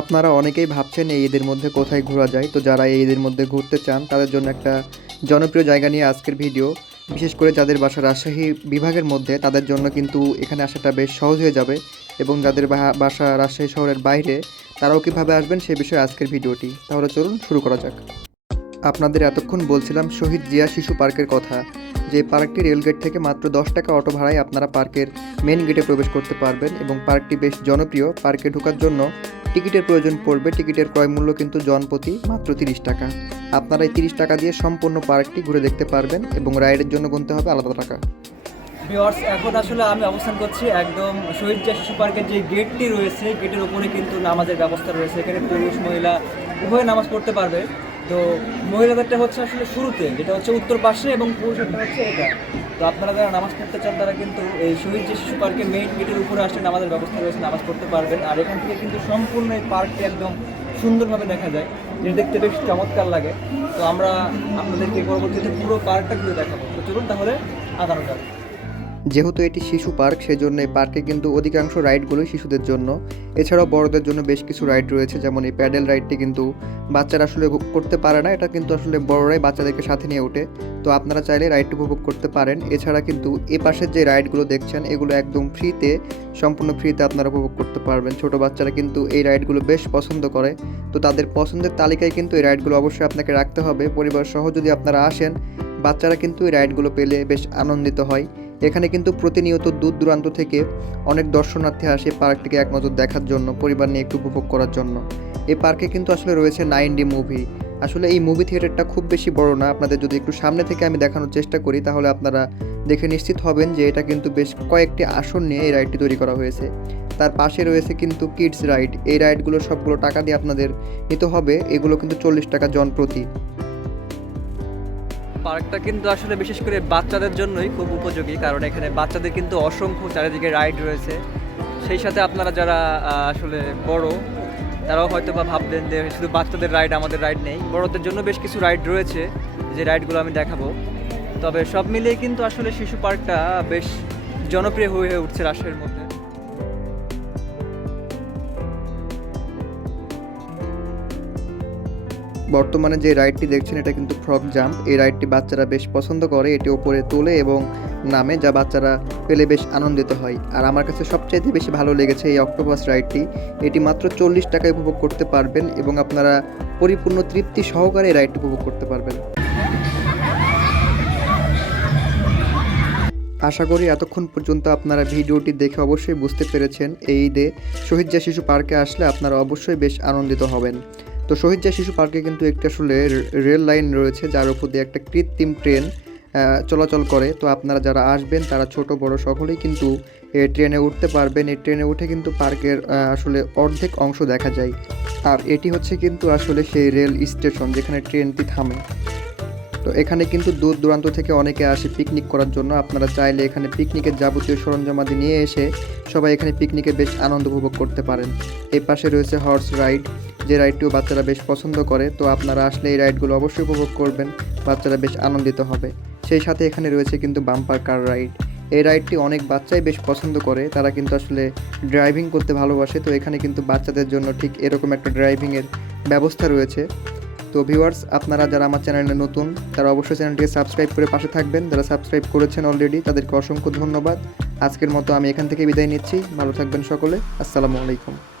আপনারা অনেকেই ভাবছেন এই ঈদের মধ্যে কোথায় ঘোরা যায়। তো যারা এই ঈদের মধ্যে ঘুরতে চান, তাদের জন্য একটা জনপ্রিয় জায়গা নিয়ে আজকের ভিডিও। বিশেষ করে যাদের বাসা রাজশাহী বিভাগের মধ্যে, তাদের জন্য কিন্তু এখানে আসাটা বেশ সহজ হয়ে যাবে এবং যাদের বাসা রাজশাহী শহরের বাইরে, তারাও কীভাবে আসবেন সে বিষয়ে আজকের ভিডিওটি। তাহলে চলুন শুরু করা যাক। আপনাদের এতক্ষণ বলছিলাম শহীদ জিয়া শিশু পার্কের কথা। যে পার্কটি রেলগেট থেকে মাত্র দশ টাকা অটো ভাড়ায় আপনারা পার্কের মেন গেটে প্রবেশ করতে পারবেন এবং পার্কটি বেশ জনপ্রিয়। পার্কে ঢোকার জন্য টিকিটের প্রয়োজন পড়বে। টিকিটের ক্রয় মূল্য কিন্তু জনপ্রতি মাত্র তিরিশ টাকা। আপনারা এই তিরিশ টাকা দিয়ে সম্পূর্ণ পার্কটি ঘুরে দেখতে পারবেন এবং রাইডের জন্য গুনতে হবে আলাদা টাকা। ভিওয়ার্স এখন আসলে আমি অবস্থান করছি একদম শহীদ জিয়া শিশু পার্কের যে গেটটি রয়েছে, গেটের ওপরে কিন্তু নামাজের ব্যবস্থা রয়েছে। এখানে পুরুষ, মহিলা উভয়ে নামাজ পড়তে পারবে। তো মহিলাদেরটা হচ্ছে আসলে শুরুতে, যেটা হচ্ছে উত্তর পাশে এবং পুরুষেরটা হচ্ছে এটা। তো আপনারা যারা নামাজ পড়তে চান, তারা কিন্তু এই শহীদ যে শিশু পার্কে মেইন গেটের উপরে আসলে নামাজের ব্যবস্থা রয়েছে, নামাজ পড়তে পারবেন। আর এখান থেকে কিন্তু সম্পূর্ণ এই পার্কটি একদম সুন্দরভাবে দেখা যায়। যেটা দেখতে বেশ চমৎকার লাগে। তো আমরা আপনাদেরকে পরবর্তীতে পুরো পার্কটা ঘুরে দেখাবো। তো চলুন তাহলে আগানো যেহেতু এটি শিশু পার্ক, সেজন্য এই পার্কে কিন্তু অধিকাংশ রাইডগুলোই শিশুদের জন্য। এছাড়াও বড়দের জন্য বেশ কিছু রাইড রয়েছে, যেমন এই প্যাডেল রাইডটি কিন্তু বাচ্চারা আসলে উপভোগ করতে পারে না, এটা কিন্তু আসলে বড়রাই বাচ্চাদেরকে সাথে নিয়ে ওঠে। তো আপনারা চাইলে রাইডটি উপভোগ করতে পারেন। এছাড়া কিন্তু এ পাশের যে রাইডগুলো দেখছেন, এগুলো একদম ফ্রিতে, সম্পূর্ণ ফ্রিতে আপনারা উপভোগ করতে পারবেন। ছোট বাচ্চারা কিন্তু এই রাইডগুলো বেশ পছন্দ করে। তো তাদের পছন্দের তালিকায় কিন্তু এই রাইডগুলো অবশ্যই আপনাকে রাখতে হবে। পরিবার সহ যদি আপনারা আসেন, বাচ্চারা কিন্তু এই রাইডগুলো পেলে বেশ আনন্দিত হয়। এখানে কিন্তু প্রতিনিয়ত দূর দূরান্ত থেকে অনেক দর্শনার্থী আসে পার্কটিকে এক নজর দেখার জন্য, পরিবার নিয়ে একটু উপভোগ করার জন্য। এই পার্কে কিন্তু আসলে রয়েছে নাইন ডি মুভি আসলে এই মুভি থিয়েটারটা খুব বেশি বড় না, আপনাদের যদি একটু সামনে থেকে আমি দেখানোর চেষ্টা করি, তাহলে আপনারা দেখে নিশ্চিত হবেন যে এটা কিন্তু বেশ কয়েকটি আসন নিয়ে এই রাইডটি তৈরি করা হয়েছে। তার পাশে রয়েছে কিন্তু কিডস রাইড এই রাইডগুলো সবগুলো টাকা দিয়ে আপনাদের নিতে হবে, এগুলো কিন্তু চল্লিশ টাকা জন প্রতি। পার্কটা কিন্তু আসলে বিশেষ করে বাচ্চাদের জন্যই খুব উপযোগী, কারণ এখানে বাচ্চাদের কিন্তু অসংখ্য চারিদিকে রাইড রয়েছে। সেই সাথে আপনারা যারা আসলে বড়, তারাও হয়তো বা ভাববেন যে শুধু বাচ্চাদের রাইড, আমাদের রাইড নেই। বড়দের জন্য বেশ কিছু রাইড রয়েছে, যে রাইডগুলো আমি দেখাবো। তবে সব মিলিয়ে কিন্তু আসলে শিশু পার্কটা বেশ জনপ্রিয় হয়ে উঠছে রাজশাহীর মধ্যে। বর্তমানে যে রাইডটি দেখছেন, এটা কিন্তু ফ্রক জাম্প এই রাইডটি বাচ্চারা বেশ পছন্দ করে, এটি ওপরে তোলে এবং নামে, যা বাচ্চারা পেলে বেশ আনন্দিত হয়। আর আমার কাছে সবচাইতে বেশি ভালো লেগেছে এই অক্টোপাস রাইডটি এটি মাত্র চল্লিশ টাকায় উপভোগ করতে পারবেন এবং আপনারা পরিপূর্ণ তৃপ্তি সহকারে এই রাইডটি উপভোগ করতে পারবেন। আশা করি এতক্ষণ পর্যন্ত আপনারা ভিডিওটি দেখে অবশ্যই বুঝতে পেরেছেন। এই ঈদে শহীদ শিশু পার্কে আসলে আপনারা অবশ্যই বেশ আনন্দিত হবেন। তো শহীদ জিয়া শিশু পার্কে কিন্তু একটি আসলে রেল লাইন রয়েছে, যার উপর দিয়ে একটা কৃত্রিম ট্রেন চলাচল করে। তো আপনারা যারা আসবেন, তারা ছোট, বড় সকলেই কিন্তু এই ট্রেনে উঠতে পারবেন। এই ট্রেনে উঠে কিন্তু পার্কের আসলে অর্ধেক অংশ দেখা যায়। আর এটি হচ্ছে কিন্তু আসলে সেই রেল স্টেশন যেখানে ট্রেনটি থামে। তো এখানে কিন্তু দূর দূরান্ত থেকে অনেকে আসে পিকনিক করার জন্য। আপনারা চাইলে এখানে পিকনিকের যাবতীয় সরঞ্জামাদি নিয়ে এসে সবাই এখানে পিকনিকে বেশ আনন্দ উপভোগ করতে পারেন। এই পাশে রয়েছে হর্স রাইড। যে রাইডটিও বাচ্চারা বেশ পছন্দ করে, তো আপনারা আসলে এই রাইডগুলো অবশ্যই উপভোগ করবেন, বাচ্চারা বেশ আনন্দিত হবে। সেই সাথে এখানে রয়েছে কিন্তু বাম্পার কার রাইড। এই রাইডটি অনেক বাচ্চাই বেশ পছন্দ করে, তারা কিন্তু আসলে ড্রাইভিং করতে ভালোবাসে, তো এখানে কিন্তু বাচ্চাদের জন্য ঠিক এরকম একটা ড্রাইভিংয়ের ব্যবস্থা রয়েছে। তো ভিউয়ার্স, আপনারা যারা আমার চ্যানেলে নতুন, তারা অবশ্যই চ্যানেলটিকে সাবস্ক্রাইব করে পাশে থাকবেন। যারা সাবস্ক্রাইব করেছেন অলরেডি তাদেরকে অসংখ্য ধন্যবাদ। আজকের মতো আমি এখান থেকে বিদায় নিচ্ছি। ভালো থাকবেন সকলে। আসসালামু আলাইকুম।